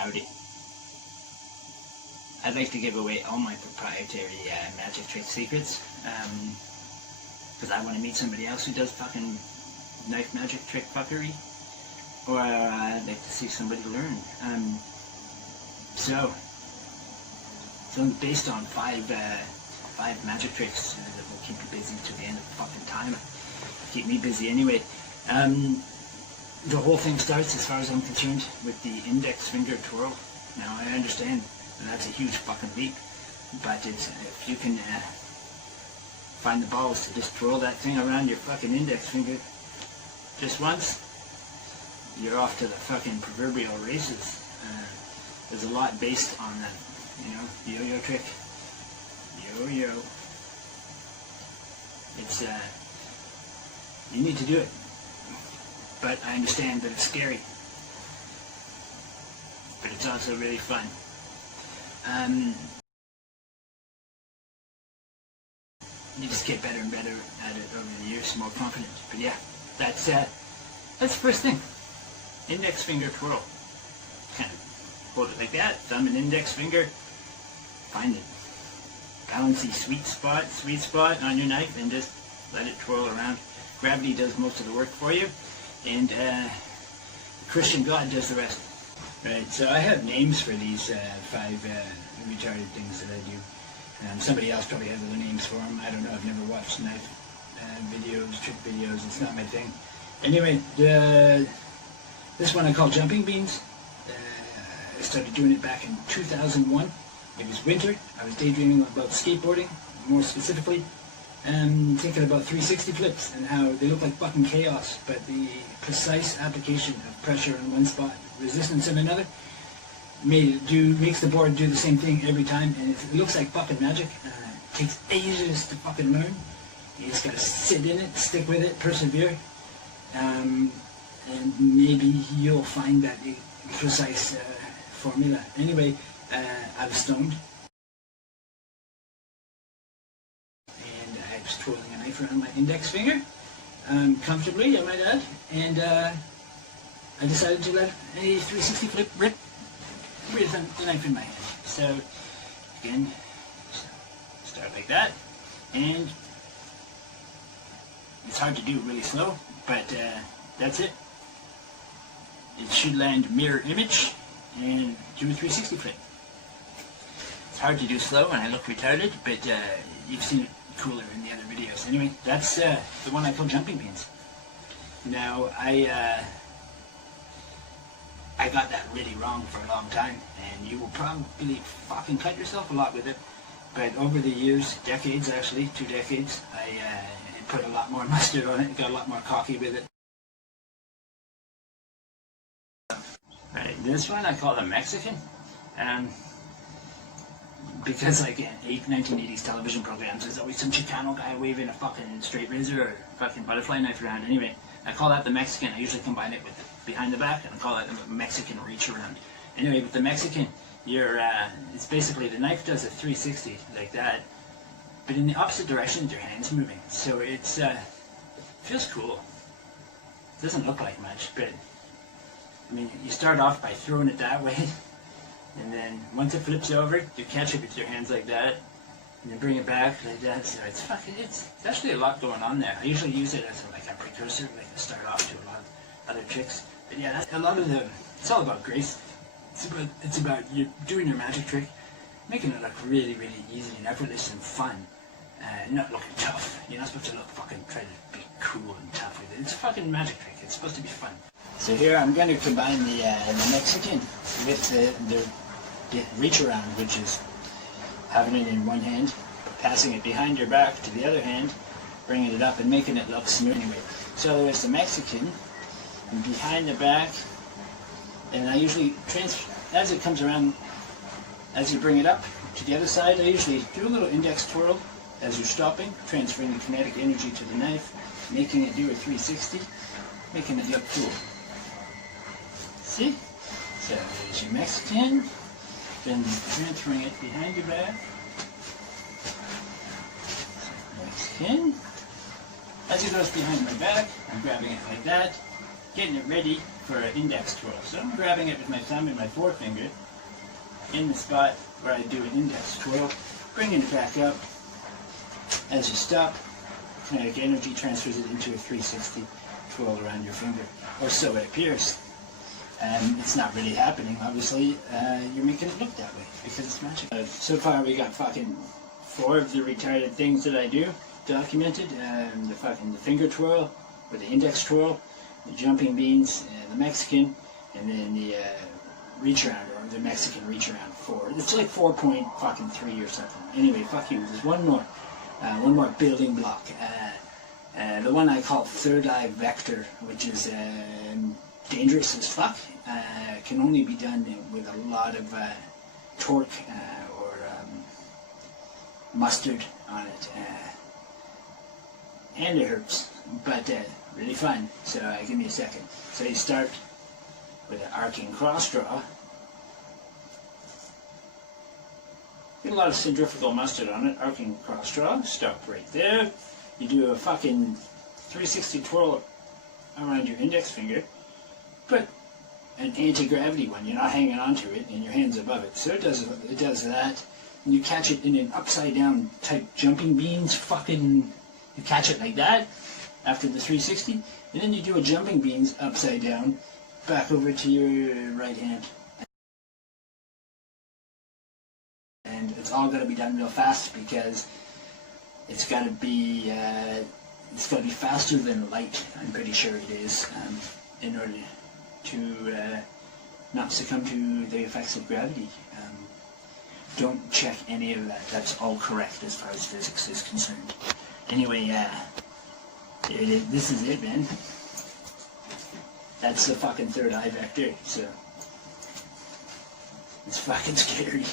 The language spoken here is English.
Howdy. I'd like to give away all my proprietary magic trick secrets, because I want to meet somebody else who does fucking knife magic trick fuckery, or I'd like to see somebody learn. So based on five magic tricks that will keep you busy to the end of the fucking time. Keep me busy anyway. The whole thing starts, as far as I'm concerned, with the index finger twirl. Now, I understand that's a huge fucking leap, but if you can find the balls to just twirl that thing around your fucking index finger just once, you're off to the fucking proverbial races. There's a lot based on that, yo-yo trick. Yo-yo. It's, you need to do it. But I understand that it's scary. But it's also really fun. You just get better and better at it over the years, more confident. But yeah, that's the first thing. Index finger twirl. Kind of hold it like that, thumb and index finger. Find it bouncy sweet spot on your knife, and just let it twirl around. Gravity does most of the work for you, and Christian God does the rest. Right, so I have names for these five retarded things that I do. Somebody else probably has other names for them. I don't know, I've never watched knife videos, trick videos, it's not my thing. Anyway, this one I call jumping beans. I started doing it back in 2001. It was winter. I was daydreaming about skateboarding, more specifically, and thinking about 360 flips and how they look like fucking chaos, but the precise application of pressure in one spot, resistance in another, makes the board do the same thing every time, and it looks like fucking magic. It takes ages to fucking learn. You just gotta sit in it, stick with it, persevere, and maybe you'll find that precise formula. Anyway, I was stoned, and I was twirling a knife around my index finger, comfortably, I might add, and I decided to let a 360 flip rip with the knife in my hand. So, again, start like that, and it's hard to do really slow, but that's it. It should land mirror image and do a 360 flip. It's hard to do slow and I look retarded, but you've seen it cooler in the other videos. Anyway, that's the one I call jumping beans. Now, I got that really wrong for a long time, and you will probably fucking cut yourself a lot with it. But over the years, decades actually, 2 decades, I put a lot more mustard on it, got a lot more cocky with it. Right, this one I call the Mexican, because like in 1980s television programs, there's always some Chicano guy waving a fucking straight razor or a fucking butterfly knife around. Anyway, I call that the Mexican. I usually combine it with the behind the back, and I call it the Mexican reach around. Anyway, with the Mexican, it's basically the knife does a 360 like that, but in the opposite direction with your hands moving. So it feels cool. It doesn't look like much, but I mean, you start off by throwing it that way, and then once it flips over, you catch it with your hands like that, and then bring it back like that. So it's actually a lot going on there. I usually use it as like a precursor, like to start off to a lot of other tricks. But yeah, it's all about grace. It's about you doing your magic trick, making it look really, really easy and effortless and fun, not looking tough. You're not supposed to try to be cool and tough with it. It's a fucking magic trick. It's supposed to be fun. So here I'm going to combine the Mexican with the reach around, which is having it in one hand, passing it behind your back to the other hand, bringing it up and making it look smooth anyway. So there's the Mexican, and behind the back, and I usually, as it comes around, as you bring it up to the other side, I usually do a little index twirl as you're stopping, transferring the kinetic energy to the knife, making it do a 360, making it look cool. See? So there's your Mexican, then transferring it behind your back. Mexican. As it goes behind my back, I'm grabbing it like that, getting it ready for an index twirl. So I'm grabbing it with my thumb and my forefinger in the spot where I do an index twirl, bringing it back up. As you stop, kinetic energy transfers it into a 360 twirl around your finger, or so it appears. It's not really happening, obviously. You're making it look that way because it's magic. So far we got fucking 4 of the retarded things that I do documented. The finger twirl, or the index twirl, the jumping beans, the Mexican, and then the reach around, or the Mexican reach around 4. It's like 4.3 or something. Anyway, fuck you. There's one more building block. The one I call third eye vector, which is dangerous as fuck. Can only be done with a lot of torque or mustard on it. And it hurts, but really fun. So give me a second. So you start with an arcing cross draw. Get a lot of centrifugal mustard on it, arcing cross draw, stop right there. You do a fucking 360 twirl around your index finger, but an anti-gravity one. You're not hanging onto it and your hand's above it. So it does that. And you catch it in an upside down type jumping beans, you catch it like that after the 360, and then you do a jumping beans upside down, back over to your right hand. And it's all got to be done real fast because it's got to be faster than light. I'm pretty sure it is, in order to not succumb to the effects of gravity. Don't check any of that. That's all correct as far as physics is concerned. Anyway, this is it, man. That's the fucking third eye vector. So it's fucking scary.